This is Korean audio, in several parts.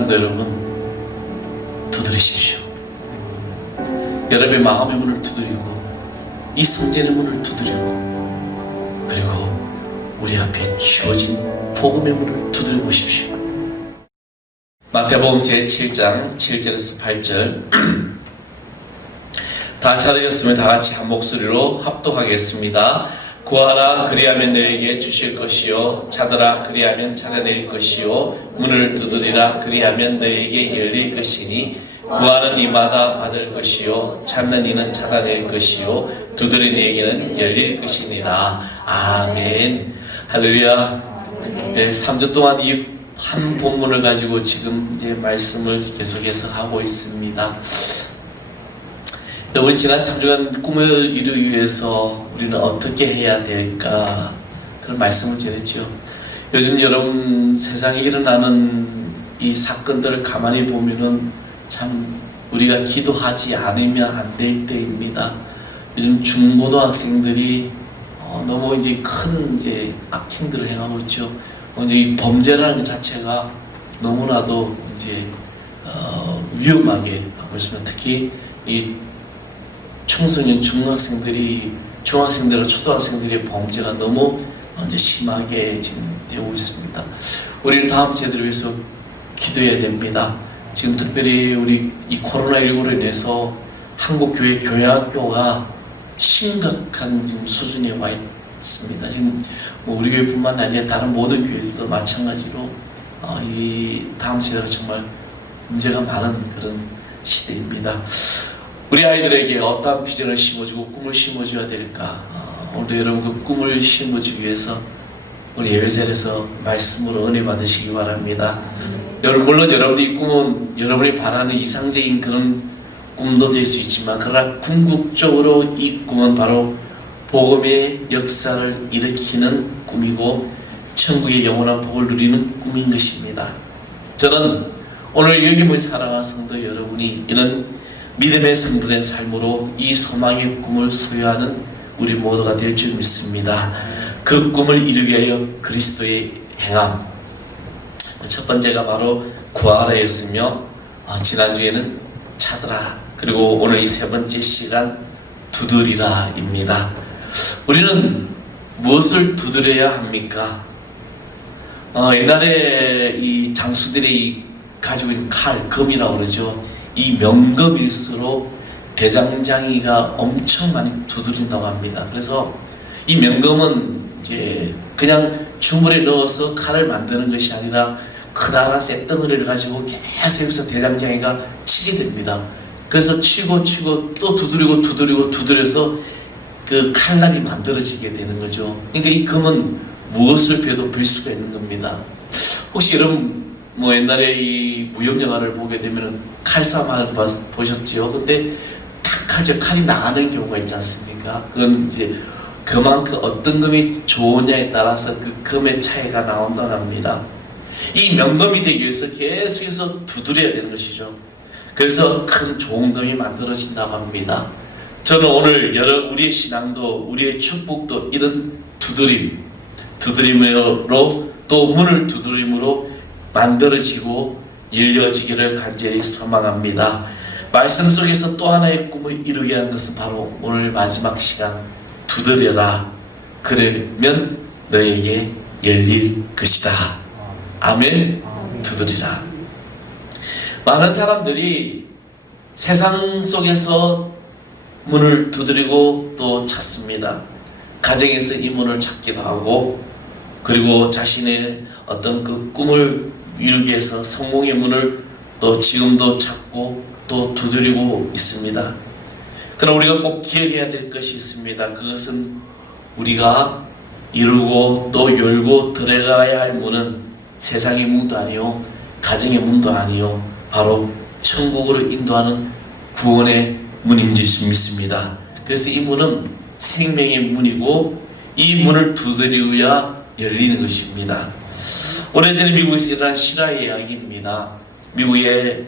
성도 여러분, 두드리십시오. 여러분의 마음의 문을 두드리고 이 성전의 문을 두드리고 그리고 우리 앞에 주어진 복음의 문을 두드려 보십시오. 마태복음 제7장 7절에서 8절 다 찾으셨으면 다 같이 한 목소리로 합독하겠습니다. 구하라 그리하면 너에게 주실 것이요 찾으라 그리하면 찾아낼 것이요 문을 두드리라 그리하면 너에게 열릴 것이니 구하는 이마다 받을 것이요 찾는 이는 찾아낼 것이요 두드리는 이에게는 열릴 것이니라. 아멘. 할렐루야. 네, 3주 동안 이 한 본문을 가지고 지금 이제 말씀을 계속해서 하고 있습니다. 여러분, 지난 3주간 꿈을 이루기 위해서 우리는 어떻게 해야 될까? 그런 말씀을 전했죠. 요즘 여러분 세상에 일어나는 이 사건들을 가만히 보면은 참 우리가 기도하지 않으면 안 될 때입니다. 요즘 중고등학생들이 너무 이제 큰 이제 악행들을 행하고 있죠. 이 범죄라는 것 자체가 너무나도 이제 위험하게 하고 있습니다. 특히 이 청소년 중학생들과 초등학생들의 범죄가 너무 이제 심하게 지금 되고 있습니다. 우리는 다음 세대를 위해서 기도해야 됩니다. 지금 특별히 우리 이 코로나19로 인해서 한국 교회 교회학교가 심각한 지금 수준에 와 있습니다. 지금 우리 교회뿐만 아니라 다른 모든 교회들도 마찬가지로 이 다음 세대가 정말 문제가 많은 그런 시대입니다. 우리 아이들에게 어떠한 비전을 심어주고 꿈을 심어줘야 될까? 오늘도 여러분 그 꿈을 심어주기 위해서 우리 예배자리에서 말씀으로 은혜 받으시기 바랍니다. 물론 여러분의 꿈은 여러분이 바라는 이상적인 그런 꿈도 될 수 있지만 그러나 궁극적으로 이 꿈은 바로 복음의 역사를 일으키는 꿈이고 천국의 영원한 복을 누리는 꿈인 것입니다. 저는 오늘 여기 모인 사랑하는 성도 여러분이 이런 믿음의 성도된 삶으로 이 소망의 꿈을 소유하는 우리 모두가 될 줄 믿습니다. 그 꿈을 이루기 위하여 그리스도의 행함, 첫 번째가 바로 구하라였으며 지난주에는 찾으라, 그리고 오늘 이 세 번째 시간 두드리라입니다. 우리는 무엇을 두드려야 합니까? 옛날에 이 장수들이 가지고 있는 칼, 검이라고 그러죠. 이 명검일수록 대장장이가 엄청 많이 두드린다고 합니다. 그래서 이 명검은 이제 그냥 주물에 넣어서 칼을 만드는 것이 아니라 크다란 쇳덩어리를 가지고 계속 여기서 대장장이가 치게 됩니다. 그래서 치고 또 두드려서 그 칼날이 만들어지게 되는 거죠. 그러니까 이 검은 무엇을 벼도 별 수가 있는 겁니다. 혹시 여러분 옛날에 이 무협 영화를 보게 되면 칼싸움을 보셨지요? 근데 칼이 나가는 경우가 있지 않습니까? 그건 이제 그만큼 어떤 검이 좋으냐에 따라서 그 검의 차이가 나온다고 합니다. 이 명검이 되기 위해서 계속해서 두드려야 되는 것이죠. 그래서 큰 좋은 검이 만들어진다고 합니다. 저는 오늘 우리의 신앙도 우리의 축복도 이런 두드림으로 또 문을 두드림으로 만들어지고 열려지기를 간절히 소망합니다. 말씀 속에서 또 하나의 꿈을 이루게 한 것은 바로 오늘 마지막 시간 두드려라 그러면 너에게 열릴 것이다. 아멘. 두드리라. 많은 사람들이 세상 속에서 문을 두드리고 또 찾습니다. 가정에서 이 문을 찾기도 하고 그리고 자신의 어떤 그 꿈을 이루기 위해서 성공의 문을 또 지금도 찾고 또 두드리고 있습니다. 그러나 우리가 꼭 기억해야 될 것이 있습니다. 그것은 우리가 이루고 또 열고 들어가야 할 문은 세상의 문도 아니요 가정의 문도 아니요 바로 천국으로 인도하는 구원의 문인 줄 믿습니다. 그래서 이 문은 생명의 문이고 이 문을 두드려야 열리는 것입니다. 오래전에 미국에서 일어난 실화의 이야기입니다. 미국의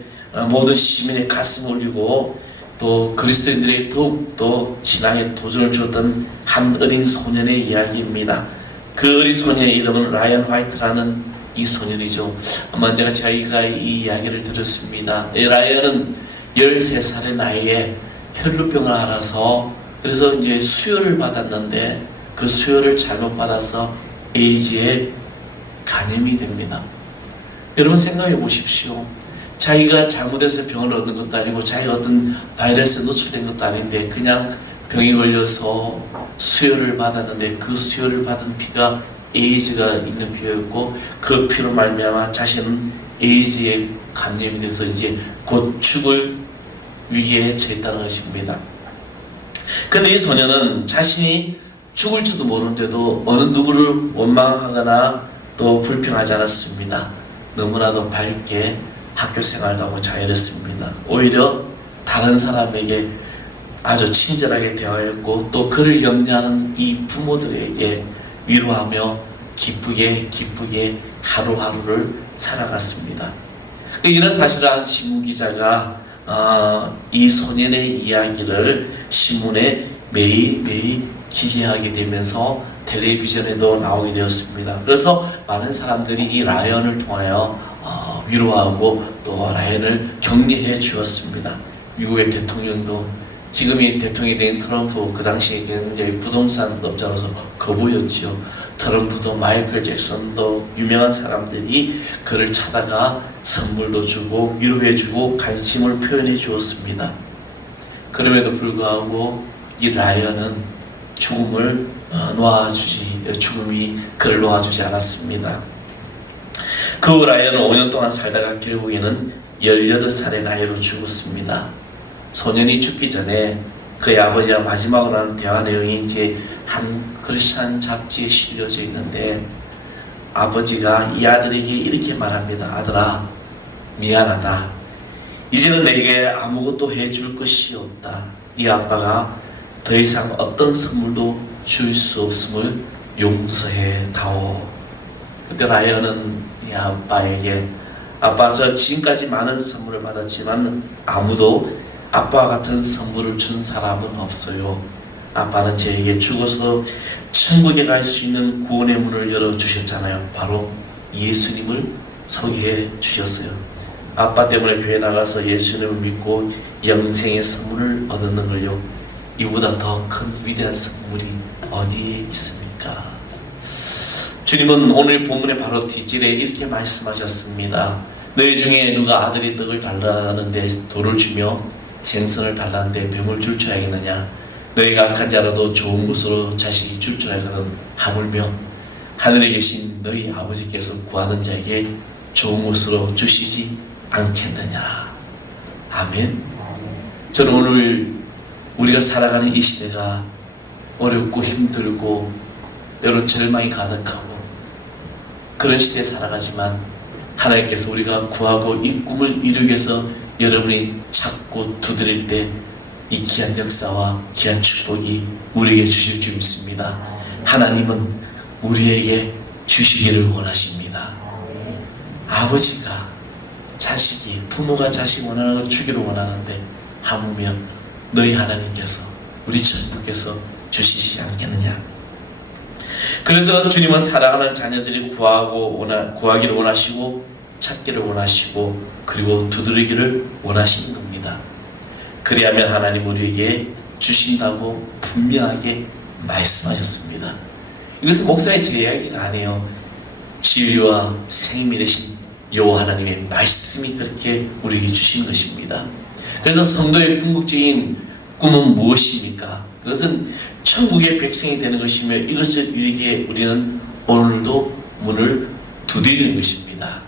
모든 시민의 가슴을 울리고 또 그리스도인들에게 더욱더 신앙에 도전을 주었던 한 어린 소년의 이야기입니다. 그 어린 소년의 이름은 라이언 화이트라는 이 소년이죠. 아마 제가 이 이야기를 들었습니다. 이 라이언은 13살의 나이에 혈루병을 앓아서 그래서 이제 수혈을 받았는데 그 수혈을 잘못 받아서 에이즈에 감염이 됩니다. 여러분 생각해 보십시오. 자기가 잘못해서 병을 얻은 것도 아니고 자기가 어떤 바이러스에 노출된 것도 아닌데 그냥 병이 걸려서 수혈을 받았는데 그 수혈을 받은 피가 에이즈가 있는 피였고 그 피로 말미암아 자신은 에이즈에 감염이 돼서 이제 곧 죽을 위기에 처했다는 것입니다. 근데 이 소년은 자신이 죽을 줄도 모르는데도 어느 누구를 원망하거나 또 불평하지 않았습니다. 너무나도 밝게 학교 생활도 하고 잘 이랬습니다. 오히려 다른 사람에게 아주 친절하게 대화했고 또 그를 염려하는 이 부모들에게 위로하며 기쁘게 하루하루를 살아갔습니다. 이런 사실을 한 신문기자가 이 소년의 이야기를 신문에 매일 기재하게 되면서 텔레비전에도 나오게 되었습니다. 그래서 많은 사람들이 이 라이언을 통하여 위로하고 또 라이언을 격려해 주었습니다. 미국의 대통령도 지금이 대통령이 된 트럼프 그 당시에 굉장히 부동산 업자로서 거부였죠. 트럼프도 마이클 잭슨도 유명한 사람들이 그를 찾아가 선물도 주고 위로해 주고 관심을 표현해 주었습니다. 그럼에도 불구하고 이 라이언은 죽음이 그를 놓아주지 않았습니다. 그 라이언은 5년 동안 살다가 결국에는 18살의 나이로 죽었습니다. 소년이 죽기 전에 그의 아버지와 마지막으로 한 대화 내용이 이제 한 크리스찬 잡지에 실려져 있는데 아버지가 이 아들에게 이렇게 말합니다. 아들아, 미안하다. 이제는 내게 아무것도 해줄 것이 없다. 이 아빠가 더 이상 어떤 선물도 줄 수 없음을 용서해 다오. 그때 라이언은 이 아빠에게 아빠 저 지금까지 많은 선물을 받았지만 아무도 아빠와 같은 선물을 준 사람은 없어요. 아빠는 저에게 죽어서 천국에 갈 수 있는 구원의 문을 열어주셨잖아요. 바로 예수님을 소개해 주셨어요. 아빠 때문에 교회 나가서 예수님을 믿고 영생의 선물을 얻는 걸요. 이보다 더 큰 위대한 선물이 어디에 있습니까? 주님은 오늘 본문의 바로 뒷줄에 이렇게 말씀하셨습니다. 너희 중에 누가 아들이 떡을 달라는데 돌을 주며 생선을 달라는데 뱀을 줄 줄 알겠느냐? 너희가 악한 자라도 좋은 것으로 자식이 줄 줄 알거든 하물며 하늘에 계신 너희 아버지께서 구하는 자에게 좋은 것으로 주시지 않겠느냐? 아멘. 저는 오늘 우리가 살아가는 이 시대가 어렵고 힘들고 때로는 절망이 가득하고 그런 시대에 살아가지만 하나님께서 우리가 구하고 이 꿈을 이루기 위해서 여러분이 찾고 두드릴 때 이 귀한 역사와 귀한 축복이 우리에게 주실 줄 믿습니다. 하나님은 우리에게 주시기를 원하십니다. 아버지가 자식이 부모가 자식 원하는 걸 주기를 원하는데 하물며 너희 하나님께서 우리 천부께서 주시지 않겠느냐. 그래서 주님은 사랑하는 자녀들이 구하기를 원하시고 찾기를 원하시고 그리고 두드리기를 원하시는 겁니다. 그리하면 하나님 우리에게 주신다고 분명하게 말씀하셨습니다. 이것은 목사의 제 이야기가 아니에요. 진리와 생명이 되신 여호와 하나님의 말씀이 그렇게 우리에게 주신 것입니다. 그래서 성도의 궁극적인 꿈은 무엇입니까? 그것은 천국의 백성이 되는 것이며 이것을 이루기에 우리는 오늘도 문을 두드리는 것입니다.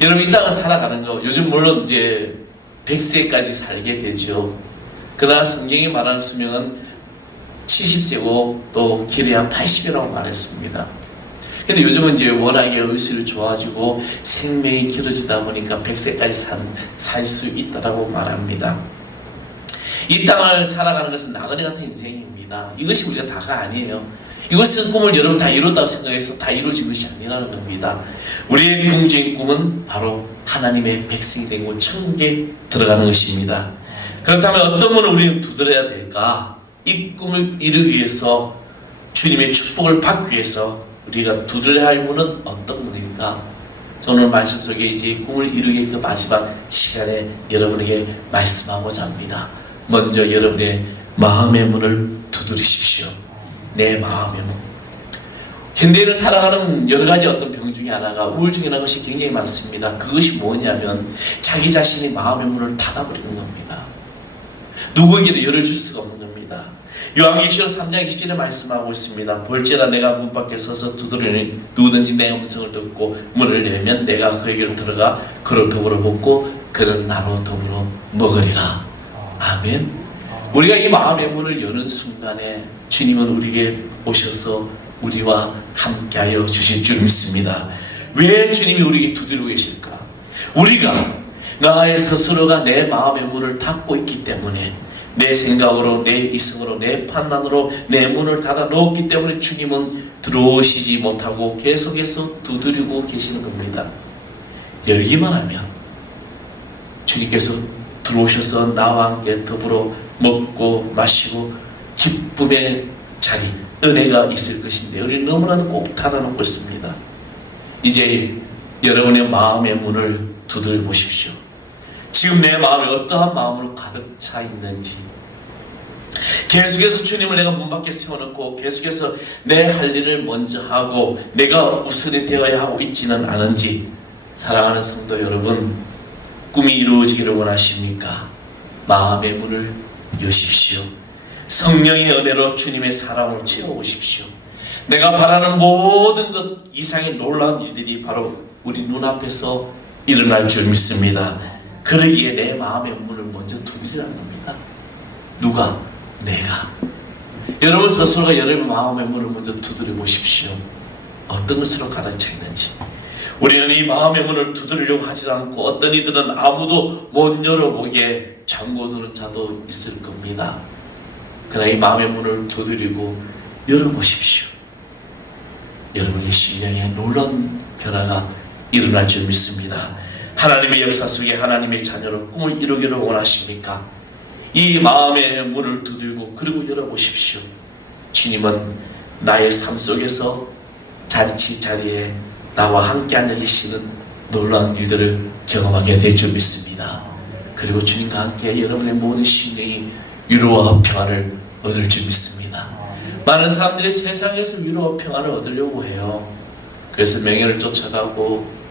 여러분 이 땅을 살아가는 거 요즘 물론 이제 100세까지 살게 되죠. 그러나 성경이 말하는 수명은 70세고 또 길어야 80이라고 말했습니다. 근데 요즘은 이제 워낙에 의술이 좋아지고 생명이 길어지다 보니까 100세까지 살 수 있다고 말합니다. 이 땅을 살아가는 것은 나그네 같은 인생입니다. 이것이 우리가 다가 아니에요. 이것은 꿈을 여러분 다 이뤘다고 생각해서 다 이루어진 것이 아니라는 겁니다. 우리의 궁극적인 꿈은 바로 하나님의 백성이 되고 천국에 들어가는 것입니다. 그렇다면 어떤 문을 우리는 두드려야 될까? 이 꿈을 이루기 위해서 주님의 축복을 받기 위해서 우리가 두드려야 할 문은 어떤 문입니까? 오늘 말씀 속에 이제 꿈을 이루기 그 마지막 시간에 여러분에게 말씀하고자 합니다. 먼저 여러분의 마음의 문을 두드리십시오. 내 마음의 문. 현대인을 살아가는 여러 가지 어떤 병 중에 하나가 우울증이라는 것이 굉장히 많습니다. 그것이 뭐냐면 자기 자신이 마음의 문을 닫아버리는 겁니다. 누구에게도 열어줄 수가 없는 겁니다. 요한계시록 3장 20절에 말씀하고 있습니다. 볼지라 내가 문 밖에 서서 두드리니 누구든지 내 음성을 듣고 문을 열면 내가 그에게로 들어가 그로 더불어 먹고 그는 나로 더불어 먹으리라. 아멘. 우리가 이 마음의 문을 여는 순간에 주님은 우리에게 오셔서 우리와 함께하여 주실 줄 믿습니다. 왜 주님이 우리에게 두드리고 계실까? 우리가 나의 스스로가 내 마음의 문을 닫고 있기 때문에, 내 생각으로, 내 이성으로, 내 판단으로 내 문을 닫아 놓았기 때문에 주님은 들어오시지 못하고 계속해서 두드리고 계시는 겁니다. 열기만 하면 주님께서 들어오셔서 나와 함께 더불어 먹고 마시고 기쁨의 자리, 은혜가 있을 것인데 우리는 너무나도 꼭 닫아놓고 있습니다. 이제 여러분의 마음의 문을 두드려 보십시오. 지금 내 마음에 어떠한 마음으로 가득 차 있는지, 계속해서 주님을 내가 문 밖에 세워놓고 계속해서 내 할 일을 먼저 하고 내가 우선이 되어야 하고 있지는 않은지, 사랑하는 성도 여러분, 꿈이 이루어지기를 원하십니까? 마음의 문을 여십시오. 성령의 은혜로 주님의 사랑을 채워오십시오. 내가 바라는 모든 것 이상의 놀라운 일들이 바로 우리 눈앞에서 일어날 줄 믿습니다. 그러기에 내 마음의 문을 먼저 두드리라는 겁니다. 누가? 내가. 여러분 스스로가 여러분의 마음의 문을 먼저 두드려 보십시오. 어떤 것으로 가득 차 있는지. 우리는 이 마음의 문을 두드리려고 하지도 않고 어떤 이들은 아무도 못 열어보게 잠궈두는 자도 있을 겁니다. 그러나 이 마음의 문을 두드리고 열어보십시오. 여러분의 심령에 놀라운 변화가 일어날 줄 믿습니다. 하나님의 역사 속에 하나님의 자녀로 꿈을 이루기를 원하십니까? 이 마음의 문을 두들고 그리고 열어보십시오. 주님은 나의 삶 속에서 잔치 자리에 나와 함께 앉아 계시는 놀라운 일들을 경험하게 될 줄 믿습니다. 그리고 주님과 함께 여러분의 모든 심령이 위로와 평안을 얻을 줄 믿습니다. 많은 사람들이 세상에서 위로와 평안을 얻으려고 해요. 그래서 명예를 쫓아가고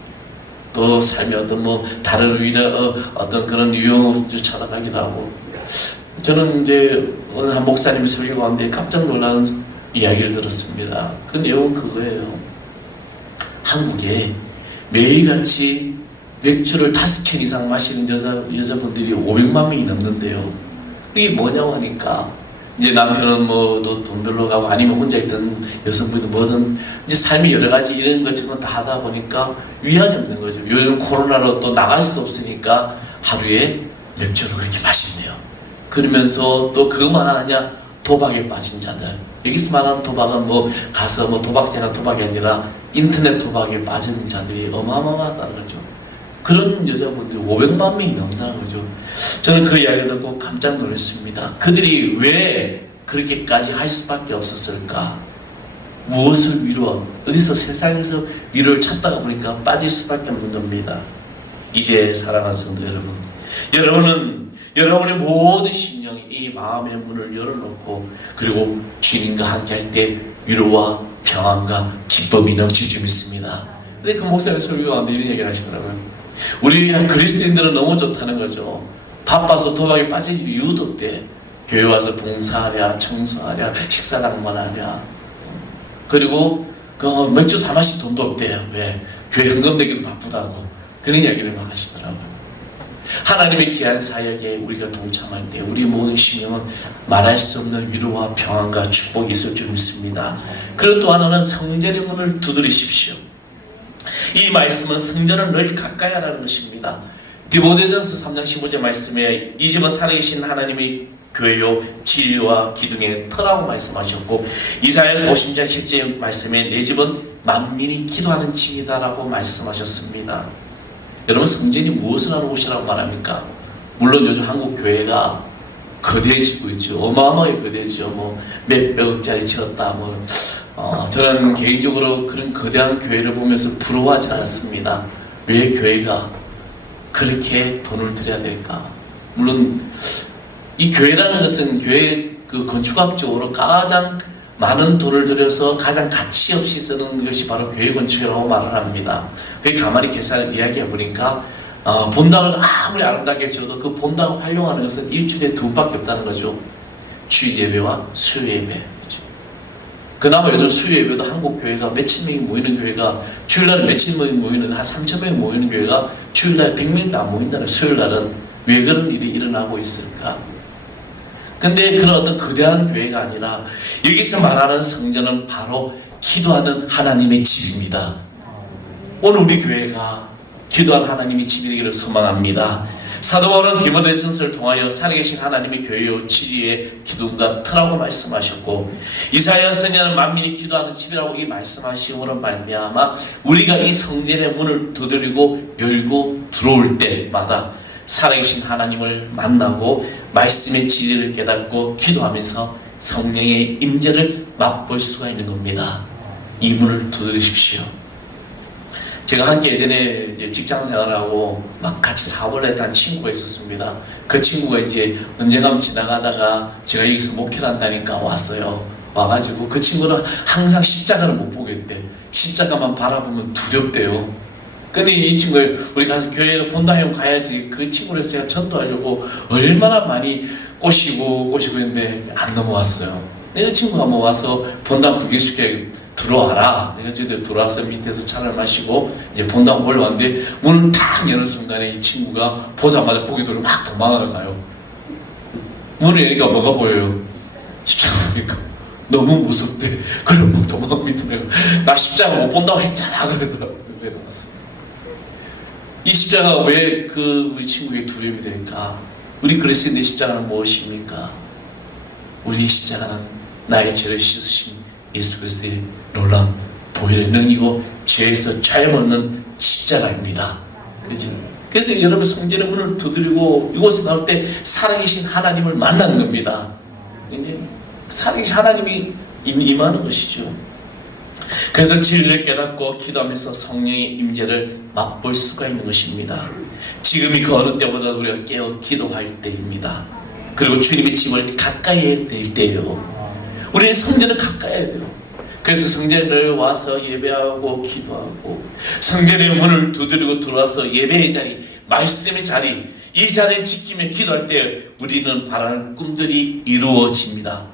또 삶의 어떤 다른 어떤 그런 유혹을 찾아가기도 하고. 저는 이제 오늘 한 목사님이 설교 가운데 깜짝 놀라는 이야기를 들었습니다. 그 내용은 그거예요. 한국에 매일같이 맥주를 5캔 이상 마시는 여자분들이 500만 명이 넘는데요. 이게 뭐냐고 하니까 이제 남편은 돈 별로 가고 아니면 혼자 있던 여성분도 뭐든 이제 삶이 여러 가지 이런 것처럼 다 하다 보니까 위안이 없는 거죠. 요즘 코로나로 또 나갈 수도 없으니까 하루에 맥주를 그렇게 마신대요. 그러면서 또 그것만 하느냐, 도박에 빠진 자들. 여기서 말하는 도박은 가서 도박자가 도박이 아니라 인터넷 도박에 빠진 자들이 어마어마하다는 거죠. 그런 여자분들이 500만 명이 넘는다는 거죠. 저는 그 이야기를 듣고 깜짝 놀랐습니다. 그들이 왜 그렇게까지 할 수밖에 없었을까? 무엇을 위로, 어디서 세상에서 위로를 찾다가 보니까 빠질 수밖에 없는 겁니다. 이제 사랑하는 성도 여러분, 여러분은 여러분의 모든 심령이 이 마음의 문을 열어놓고 그리고 주님과 함께 할 때 위로와 평안과 기쁨이 넘칠 줄 믿습니다. 근데 그 목사님 설교 가운데 이런 얘기를 하시더라고요. 우리 그리스도인들은 너무 좋다는 거죠. 바빠서 도박에 빠질 이유도 없대. 교회 와서 봉사하랴, 청소하랴, 식사 낭만하랴. 그리고 맥주 4마실 돈도 없대요. 왜? 교회 현금 내기도 바쁘다고. 그런 이야기를 막 하시더라고요. 하나님의 귀한 사역에 우리가 동참할 때 우리 모든 심령은 말할 수 없는 위로와 평안과 축복이 있을 줄 믿습니다. 그리고 또 하나는 성전의 문을 두드리십시오. 이 말씀은 성전을 늘 가까이 하라는 것입니다. 디모데전서 3장 15절 말씀에 이 집은 살아계신 하나님의 교회요 진리와 기둥의 터라고 말씀하셨고, 이사야서 50장 10절 말씀에 내 집은 만민이 기도하는 집이다라고 말씀하셨습니다. 여러분, 성전이 무엇을 하는 곳이라고 말합니까? 물론 요즘 한국 교회가 거대해지고 있죠. 어마어마하게 거대해지죠. 몇백억짜리 지었다. 저는 개인적으로 그런 거대한 교회를 보면서 부러워하지 않았습니다. 왜 교회가 그렇게 돈을 들여야 될까? 물론 이 교회라는 것은 교회 그 건축학적으로 가장 많은 돈을 들여서 가장 가치 없이 쓰는 것이 바로 교회 건축이라고 말을 합니다. 그 가만히 계산을 이야기해 보니까 본당을 아무리 아름답게 지어도 그 본당을 활용하는 것은 일주일에 두 번밖에 없다는 거죠. 주일 예배와 수요 예배. 그렇죠? 그나마 요즘 수요 예배도 한국 교회가 몇천 명이 모이는 교회가 주일날 몇천 명이 모이는 한 3천 명이 모이는 교회가 주일날 100명도 안 모인다는 수요일날은 왜 그런 일이 일어나고 있을까? 근데 그런 어떤 거대한 교회가 아니라 여기서 말하는 성전은 바로 기도하는 하나님의 집입니다. 오늘 우리 교회가 기도하는 하나님의 집이 되기를 소망합니다. 사도 바울은 디모데전서를 통하여 살아계신 하나님의 교회요 진리의 기둥과 터라고 말씀하셨고 이사야 선지자는 만민이 기도하는 집이라고 이 말씀하심으로 말미암아 우리가 이 성전의 문을 두드리고 열고 들어올 때마다 살아계신 하나님을 만나고 말씀의 진리를 깨닫고 기도하면서 성령의 임재를 맛볼 수가 있는 겁니다. 이 문을 두드리십시오. 제가 함께 예전에 이제 직장 생활하고 막 같이 사업을 했던 친구가 있었습니다. 그 친구가 이제 언젠가 지나가다가 제가 여기서 목회를 한다니까 왔어요. 와가지고 그 친구는 항상 십자가를 못 보겠대. 십자가만 바라보면 두렵대요. 근데 이 친구가 우리가 교회 본당에 가야지 그 친구를 제가 전도하려고 얼마나 많이 꼬시고 했는데 안 넘어왔어요. 내 친구가 뭐 와서 본당 구경시켜 들어와라. 내가 저기 들어와서 밑에서 차를 마시고 이제 본당 올라왔는데 문을 탁 여는 순간에 이 친구가 보자마자 고개 돌려 막 도망을 가요. 문을 여니까 뭐가 보여요? 십자가 보니까 너무 무섭대. 그래 막 도망갑니다. 나 십자가 못 본다고 했잖아. 그러더라고요. 이 십자가가 왜 우리 친구에게 두려움이 될까? 우리 그리스도인의 십자가는 무엇입니까? 우리 십자가는 나의 죄를 씻으신 예수 그리스도의 놀라운 보혈의 능이고 죄에서 자유없는 십자가입니다. 그죠? 그래서 여러분 성전의 문을 두드리고 이곳에 나올 때 살아계신 하나님을 만나는 겁니다. 이제 살아계신 하나님이 임하는 것이죠. 그래서 진리를 깨닫고 기도하면서 성령의 임재를 맛볼 수가 있는 것입니다. 지금이 그 어느 때보다 우리가 깨어 기도할 때입니다. 그리고 주님의 집을 가까이 해야 될 때예요. 우리는 성전을 가까이 해야 돼요. 그래서 성전에 와서 예배하고 기도하고 성전의 문을 두드리고 들어와서 예배의 자리, 말씀의 자리, 이 자리를 지키며 기도할 때 우리는 바라는 꿈들이 이루어집니다.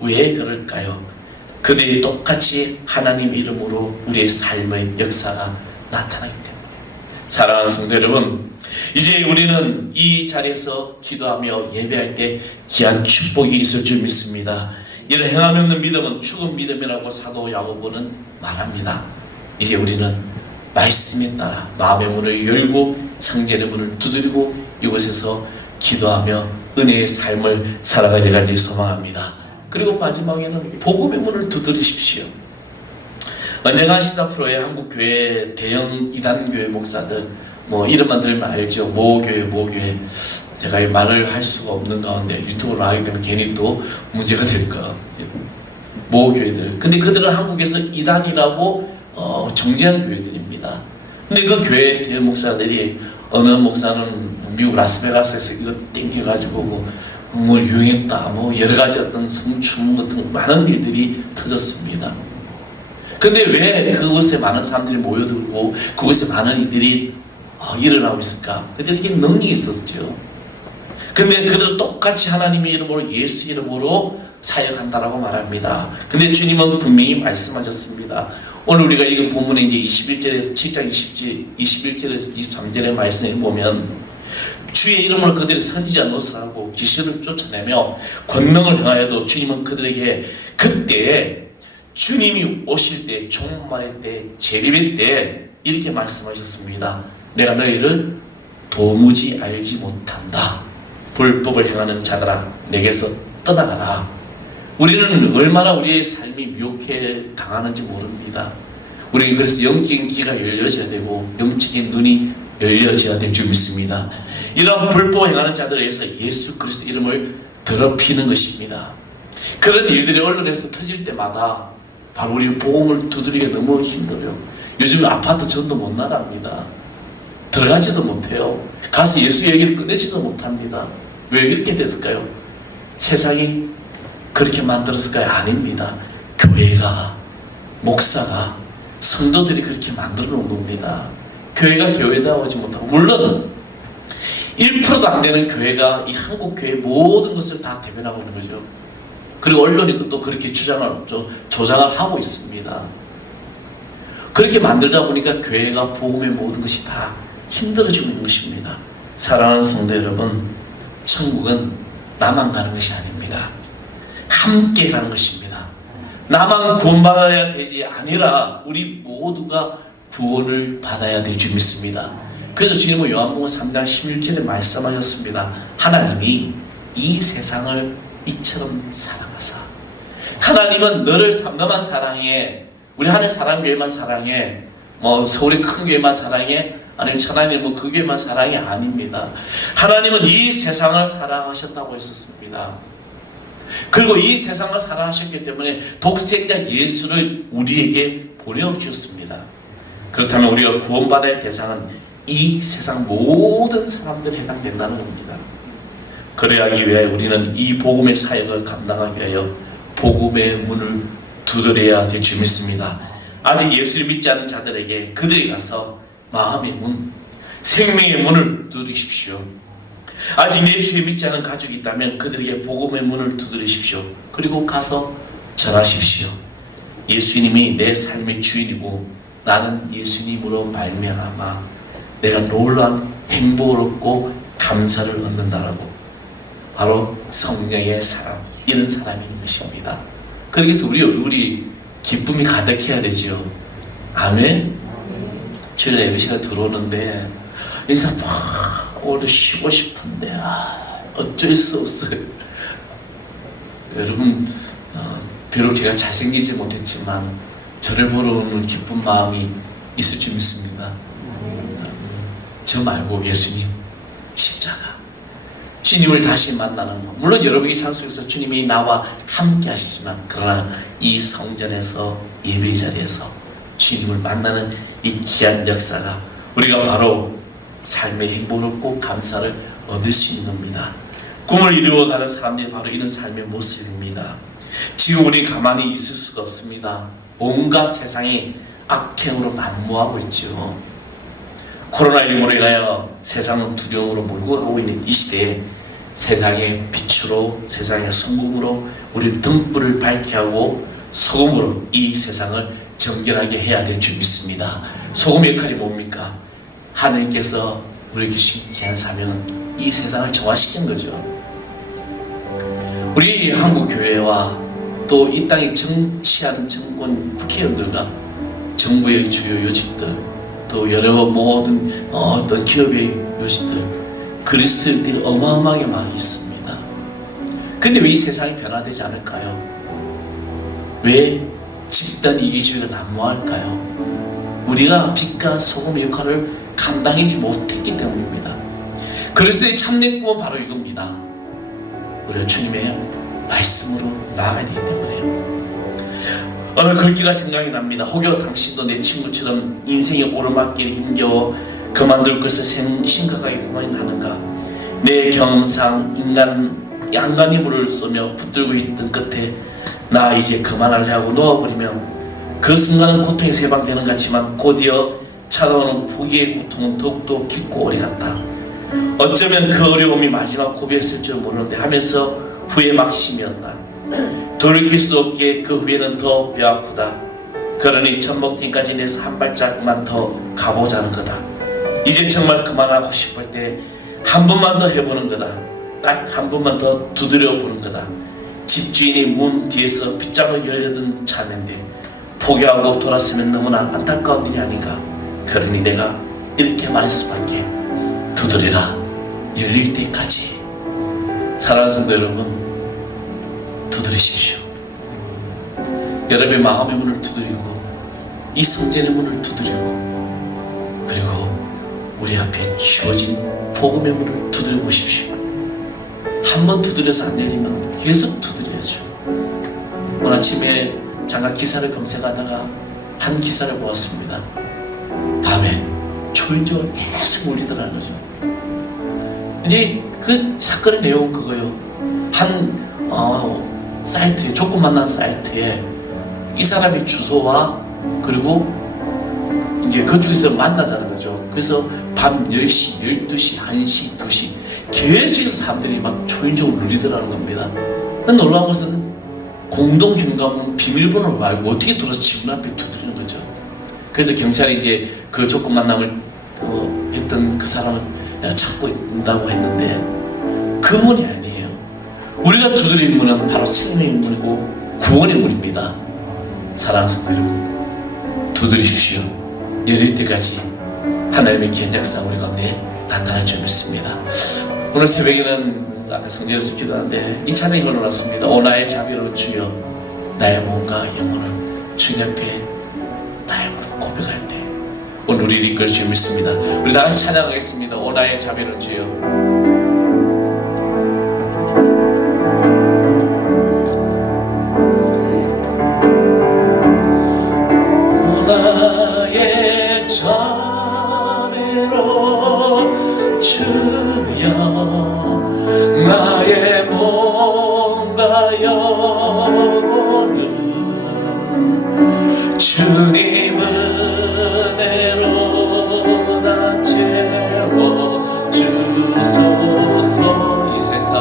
왜 그럴까요? 그들이 똑같이 하나님 이름으로 우리의 삶의 역사가 나타나기 때문에. 사랑하는 성도 여러분, 이제 우리는 이 자리에서 기도하며 예배할 때 귀한 축복이 있을 줄 믿습니다. 이를 행함이 없는 믿음은 죽은 믿음이라고 사도 야고보는 말합니다. 이제 우리는 말씀에 따라 마음의 문을 열고 성전의 문을 두드리고 이곳에서 기도하며 은혜의 삶을 살아가기를 소망합니다. 그리고 마지막에는 복음의 문을 두드리십시오. 언젠가 시사 프로의 한국 교회 대형 이단교회 목사들 뭐 이름만 들면 알죠. 모교회 제가 이 말을 할 수가 없는 가운데 유튜브로 나가기 때문에 괜히 또 문제가 될까. 모교회들. 근데 그들은 한국에서 이단이라고 정죄한 교회들입니다. 근데 그 교회 대형 목사들이 어느 목사는 미국 라스베가스에서 이거 땡겨가지고 뭐 유행했다, 뭐 여러 가지 어떤 성추문 같은 많은 일들이 터졌습니다. 근데 왜 그곳에 많은 사람들이 모여들고 그곳에 많은 일들이 일어나고 있을까? 그들에게 능력이 있었죠. 근데 그들 똑같이 하나님의 이름으로 예수 이름으로 사역한다라고 말합니다. 근데 주님은 분명히 말씀하셨습니다. 오늘 우리가 읽은 본문에 이제 21절에서 7장 21절에서 23절의 말씀에 보면 주의 이름으로 그들이 선지자 노릇하고 귀신을 쫓아내며 권능을 행하여도 주님은 그들에게 그때 주님이 오실 때 종말의 때 재림의 때 이렇게 말씀하셨습니다. 내가 너희를 도무지 알지 못한다. 불법을 행하는 자들아 내게서 떠나가라. 우리는 얼마나 우리의 삶이 미혹해 당하는지 모릅니다. 우리는 그래서 영적인 귀가 열려져야 되고 영적인 눈이 열려져야 될 줄 믿습니다. 이런 불법 행하는 자들에 의해서 예수 그리스도 이름을 더럽히는 것입니다. 그런 일들이 언론에서 터질 때마다 바로 우리 복음을 두드리기가 너무 힘들어요. 요즘 아파트 전도 못 나갑니다. 들어가지도 못해요. 가서 예수 얘기를 꺼내지도 못합니다. 왜 그렇게 됐을까요? 세상이 그렇게 만들었을까요? 아닙니다. 교회가, 목사가, 성도들이 그렇게 만들어 놓은 겁니다. 교회가 교회다우지 못하고, 물론 1%도 안 되는 교회가 이 한국 교회 모든 것을 다 대변하고 있는 거죠. 그리고 언론이 또 그렇게 조장을 하고 있습니다. 그렇게 만들다 보니까 교회가 복음의 모든 것이 다 힘들어지고 있는 것입니다. 사랑하는 성도 여러분, 천국은 나만 가는 것이 아닙니다. 함께 가는 것입니다. 나만 구원받아야 되지 아니라 우리 모두가 구원을 받아야 될 줄 믿습니다. 그래서 주님은 요한복음 3장 16절에 말씀하셨습니다. 하나님이 이 세상을 이처럼 사랑하사. 하나님은 너만 사랑해. 우리 하늘 사랑교회만 사랑해. 서울의 큰 교회만 사랑해. 아니면 천하님 그 교회만 사랑이 아닙니다. 하나님은 이 세상을 사랑하셨다고 했었습니다. 그리고 이 세상을 사랑하셨기 때문에 독생자 예수를 우리에게 보내주셨습니다. 그렇다면 우리가 구원받아야 할 대상은 이 세상 모든 사람들에 해당된다는 겁니다. 그래야기 위해 우리는 이 복음의 사역을 감당하기 위하여 복음의 문을 두드려야 될 줄 믿습니다. 아직 예수를 믿지 않은 자들에게 그들이 가서 마음의 문, 생명의 문을 두드리십시오. 아직 예수를 믿지 않은 가족이 있다면 그들에게 복음의 문을 두드리십시오. 그리고 가서 전하십시오. 예수님이 내 삶의 주인이고 나는 예수님으로 말미암아 내가 놀라운 행복을 얻고 감사를 얻는다라고. 바로 성령의 사람, 이런 사람인 것입니다. 그래서 우리 얼굴이 기쁨이 가득해야 되지요. 아멘. 주일 예배시간 들어오는데 인사 막 오늘 쉬고 싶은데 어쩔 수 없어요. 여러분, 비록 제가 잘생기지 못했지만 저를 보러 오는 기쁜 마음이 있을 줄 믿습니다. 저 말고 예수님, 십자가, 주님을 다시 만나는 것. 물론 여러분이 산 속에서 주님이 나와 함께 하시지만, 그러나 이 성전에서 예배 자리에서 주님을 만나는 이 귀한 역사가 우리가 바로 삶의 행복을 얻고 감사를 얻을 수 있는 겁니다. 꿈을 이루어가는 사람들이 바로 이런 삶의 모습입니다. 지금 우리 가만히 있을 수가 없습니다. 온갖 세상이 악행으로 난무하고 있죠. 코로나19로 인하여 세상은 두려움으로 몰고 가고 있는 이 시대에 세상의 빛으로, 세상의 성공으로 우리 등불을 밝게 하고 소금으로 이 세상을 정결하게 해야 될 줄 믿습니다. 소금의 역할이 뭡니까? 하나님께서 우리에게 주신 귀한 사명은 이 세상을 정화시킨 거죠. 우리 한국교회와 또 이 땅에 정치하는 정권 국회의원들과 정부의 주요 요직들, 또 여러 모든 어떤 기업의 요직들, 그리스도인들이 어마어마하게 많이 있습니다. 근데 왜 이 세상이 변화되지 않을까요? 왜 집단 이기주의가 난무할까요? 우리가 빛과 소금의 역할을 감당하지 못했기 때문입니다. 그리스도의 참된 꿈은 바로 이겁니다. 우리가 주님의 말씀으로 나아가야 되기 때문에. 어느 글귀가 생각이 납니다. 혹여 당신도 내 친구처럼 인생의 오르막길에 힘겨워 그만둘 것을 심각하게 고민하는가. 내 경험상 양간의 물을 쏘며 붙들고 있던 끝에 나 이제 그만할래 하고 놓아버리면 그 순간은 고통이 세방되는 것 같지만 곧이어 찾아오는 포기의 고통은 더욱더 깊고 오래 갔다. 어쩌면 그 어려움이 마지막 고비였을 줄 모르는데 하면서 후회 막심이었다. 돌이킬 수 없기에 그 후에는 더 뼈아프다. 그러니 천목팀까지 내서 한 발짝만 더 가보자는 거다. 이제 정말 그만하고 싶을 때 한 번만 더 해보는 거다. 딱 한 번만 더 두드려 보는 거다. 집주인이 문 뒤에서 빗장을 열려든 차인데 포기하고 돌았으면 너무나 안타까운 일이 아닌가. 그러니 내가 이렇게 말할 수밖에. 두드리라, 열릴 때까지. 사랑하는 성도 여러분, 두드리십시오. 여러분의 마음의 문을 두드리고 이 성전의 문을 두드리고 그리고 우리 앞에 주어진 복음의 문을 두드려 보십시오. 한 번 두드려서 안 열리면 계속 두드려야죠. 오늘 아침에 잠깐 기사를 검색하다가 한 기사를 보았습니다. 밤에 초인종을 계속 울리더라는 거죠. 이제 그 사건의 내용은 그거예요. 한 사이트에, 조건 만난 사이트에 이 사람의 주소와 그리고 이제 그쪽에서 만나자는 거죠. 그래서 밤 10시, 12시, 1시, 2시 계속해서 사람들이 막 초인종을 울리더라는 겁니다. 놀라운 것은 공동 현관문 비밀번호를 알고 어떻게 들어서 집 앞에 두드리는 거죠. 그래서 경찰이 이제 그 조건 만남을 했던 그 사람을 찾고 있다고 했는데 그 문이 아니에요. 우리가 두드리는 문은 바로 생명의 문이고 구원의 문입니다. 사랑하는 성도 여러분, 두드리십시오. 열릴 때까지 하나님의 귀한 역사 우리 가운데 나타날 줄 믿습니다. 오늘 새벽에는 아까 성전에서 기도하는데 이 찬양이 올라왔습니다. 오 나의 자비로운 주여, 나의 몸과 영혼을 주님 앞에 나의 모든 고백할 때 오늘 우리를 이끌 줄 믿습니다. 우리 다 같이 찬양하겠습니다. 오 나의 자비로운 주여. 나의 자비로운 주여, 나의 몸과 영혼을 주님 은혜로 나 채워주소서. 이 세상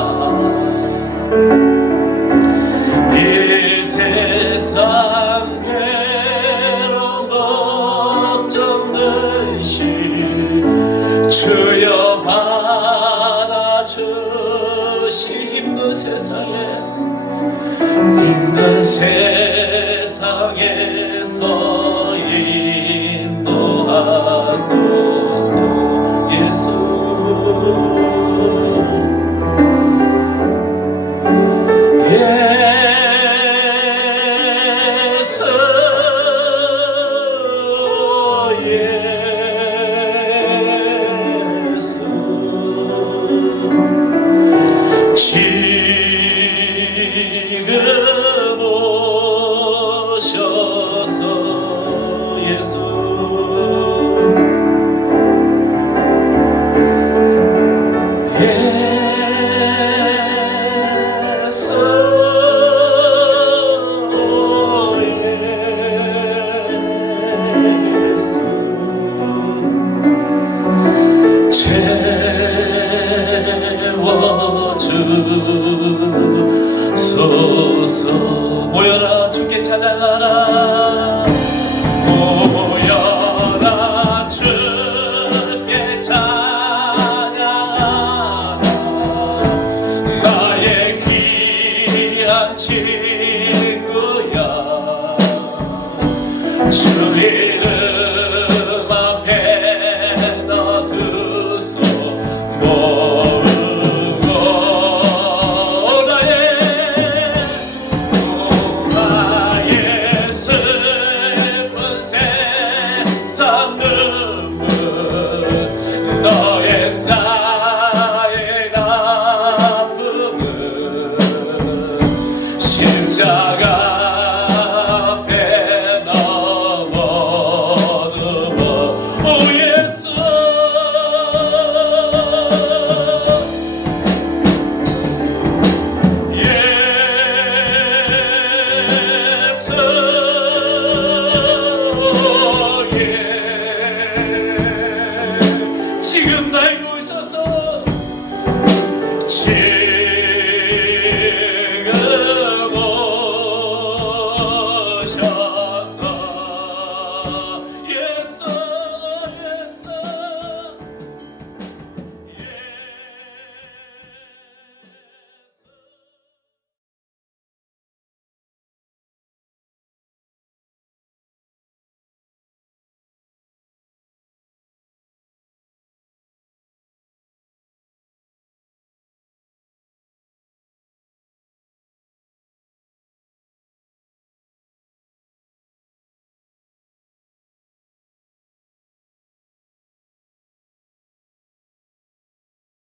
주여 받아주시. 힘든 세상에서 인도하소서. 예수 채워주소서. 모여라 주께 찬양하라. 모여라 주께 찬양하라. 나의 귀한 친구야, 주 이름 앞에 넣어두소. 너의 쌓인 아픔은 십자가